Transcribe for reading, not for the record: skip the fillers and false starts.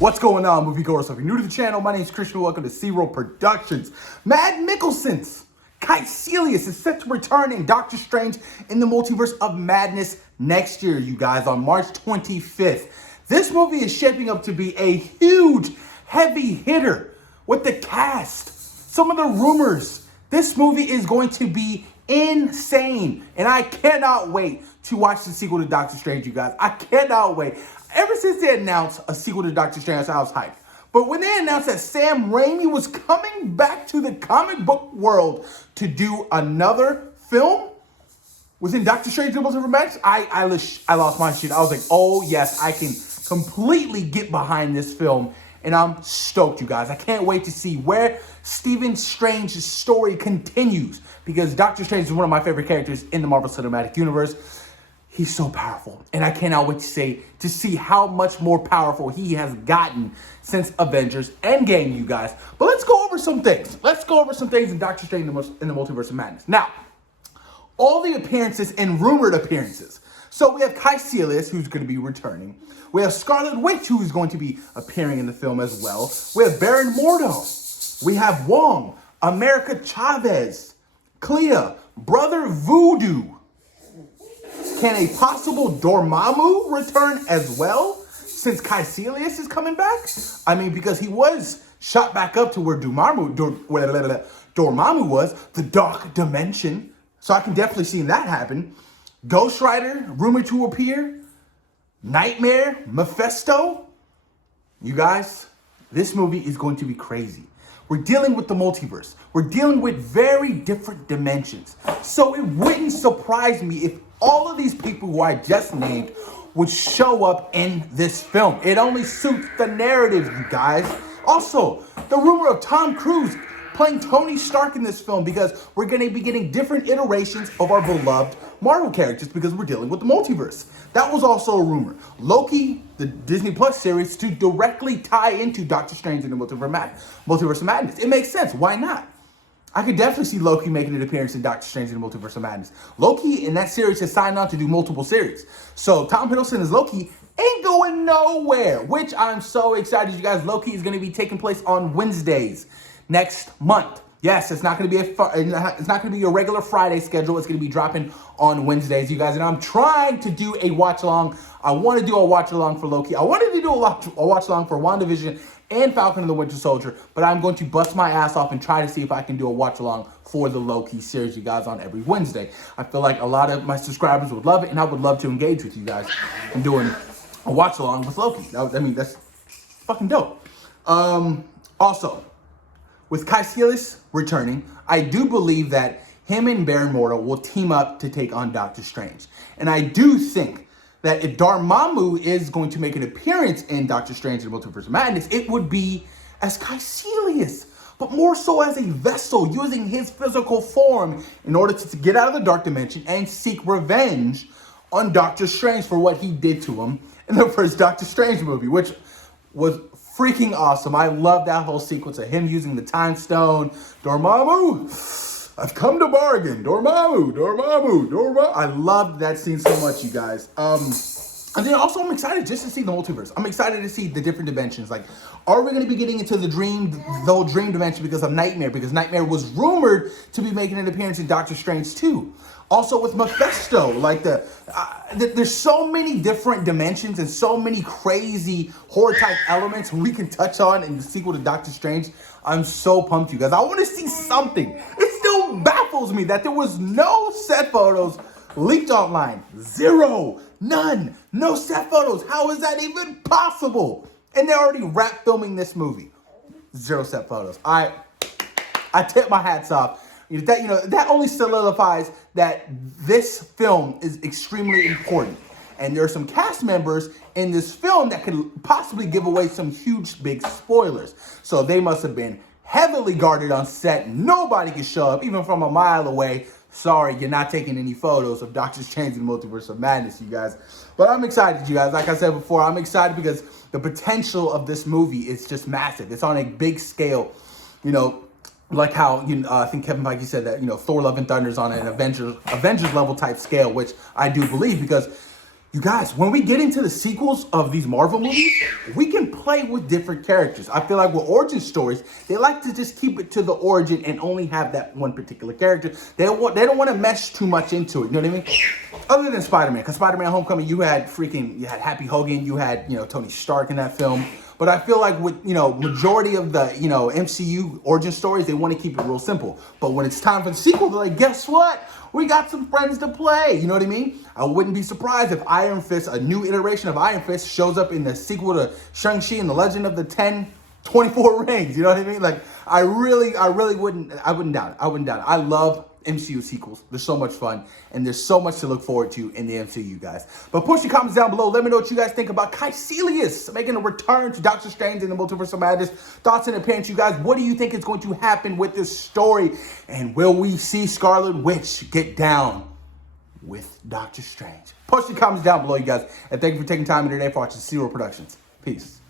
What's going on, moviegoers? So if you're new to the channel, my name is Christian. Welcome to Zero Productions. Matt Mikkelsen's Kaecilius is set to return in Doctor Strange in the Multiverse of Madness next year, you guys, on March 25th. This movie is shaping up to be a huge, heavy hitter with the cast. Some of the rumors, this movie is going to be insane, and I cannot wait to watch the sequel to Doctor Strange, you guys. I cannot wait. Ever since they announced a sequel to Doctor Strange, I was hyped. But when they announced that Sam Raimi was coming back to the comic book world to do another film within Doctor Strange and the Multiverse of Madness, I lost my shit. I was like, oh yes, I can completely get behind this film. And I'm stoked, you guys. I can't wait to see where Stephen Strange's story continues, because Doctor Strange is one of my favorite characters in the Marvel Cinematic Universe. He's so powerful, and I cannot wait to see how much more powerful he has gotten since Avengers Endgame, you guys. But let's go over some things. Let's go over some things in Doctor Strange in the Multiverse of Madness. Now, all the appearances and rumored appearances. So we have Kaecilius, who's going to be returning. We have Scarlet Witch, who is going to be appearing in the film as well. We have Baron Mordo. We have Wong, America Chavez, Clea, Brother Voodoo. Can a possible Dormammu return as well, since Kaecilius is coming back? I mean, because he was shot back up to where Dormammu was, the dark dimension. So I can definitely see that happen. Ghost Rider, rumored to appear. Nightmare, Mephisto. You guys, this movie is going to be crazy. We're dealing with the multiverse. We're dealing with very different dimensions. So it wouldn't surprise me if all of these people who I just named would show up in this film. It only suits the narrative, you guys. Also, the rumor of Tom Cruise playing Tony Stark in this film, because we're going to be getting different iterations of our beloved Marvel characters because we're dealing with the multiverse. That was also a rumor. Loki, the Disney Plus series, to directly tie into Doctor Strange in the Multiverse of Madness. It makes sense. Why not? I could definitely see Loki making an appearance in Doctor Strange in the Multiverse of Madness. Loki in that series has signed on to do multiple series. So Tom Hiddleston as Loki ain't going nowhere, which I'm so excited, you guys. Loki is going to be taking place on Wednesdays next month. Yes, it's not going to be a regular Friday schedule. It's going to be dropping on Wednesdays, you guys. And I'm trying to do a watch along. I want to do a watch along for Loki. I wanted to do a watch along for WandaVision and Falcon and the Winter Soldier, but I'm going to bust my ass off and try to see if I can do a watch along for the Loki series, you guys, on every Wednesday. I feel like a lot of my subscribers would love it, and I would love to engage with you guys in doing a watch along with Loki. I mean, that's fucking dope. Also, with Kaecilius returning, I do believe that him and Baron Mordo will team up to take on Doctor Strange. And I do think that if Dormammu is going to make an appearance in Doctor Strange and the Multiverse of Madness, it would be as Kaecilius, but more so as a vessel, using his physical form in order to get out of the dark dimension and seek revenge on Doctor Strange for what he did to him in the first Doctor Strange movie, which was freaking awesome. I love that whole sequence of him using the time stone. Dormammu, I've come to bargain. Dormammu. I loved that scene so much, you guys. And then also I'm excited just to see the multiverse. I'm excited to see the different dimensions. Like, are we going to be getting into the whole dream dimension because of Nightmare? Because Nightmare was rumored to be making an appearance in Doctor Strange 2. Also with Mephisto, like there's so many different dimensions and so many crazy horror type elements we can touch on in the sequel to Doctor Strange. I'm so pumped, you guys. I want to see something. It still baffles me that there was no set photos leaked online. Zero. None. No set photos. How is that even possible? And they're already wrapped filming this movie. Zero set photos. I tip my hats off. That only solidifies that this film is extremely important. And there are some cast members in this film that could possibly give away some huge, big spoilers. So they must have been heavily guarded on set. Nobody can show up, even from a mile away. Sorry, you're not taking any photos of Doctor Strange in the Multiverse of Madness, you guys. But I'm excited, you guys. Like I said before, I'm excited because the potential of this movie is just massive. It's on a big scale, like how I think Kevin Feige said that Thor: Love and Thunder is on an Avengers level type scale, which I do believe, because You guys, when we get into the sequels of these Marvel movies, we can play with different characters. I feel like with origin stories, they like to just keep it to the origin and only have that one particular character. They don't want to mesh too much into it. You know what I mean? Other than Spider-Man, because Spider-Man: Homecoming, you had Happy Hogan, you had Tony Stark in that film. But I feel like with majority of the MCU origin stories, they want to keep it real simple. But when it's time for the sequel, they're like, guess what? We got some friends to play. You know what I mean? I wouldn't be surprised if Iron Fist, a new iteration of Iron Fist, shows up in the sequel to Shang-Chi and the Legend of the 10/24 Rings. You know what I mean? Like, I really wouldn't doubt it. I wouldn't doubt it. I love MCU sequels. They're so much fun, and there's so much to look forward to in the MCU, guys. But push your comments down below. Let me know what you guys think about Kaecilius making a return to Doctor Strange in the Multiverse of Madness. Thoughts and opinions, you guys. What do you think is going to happen with this story? And will we see Scarlet Witch get down with Doctor Strange? Push your comments down below, you guys. And thank you for taking time in your day for watching Zero Productions. Peace.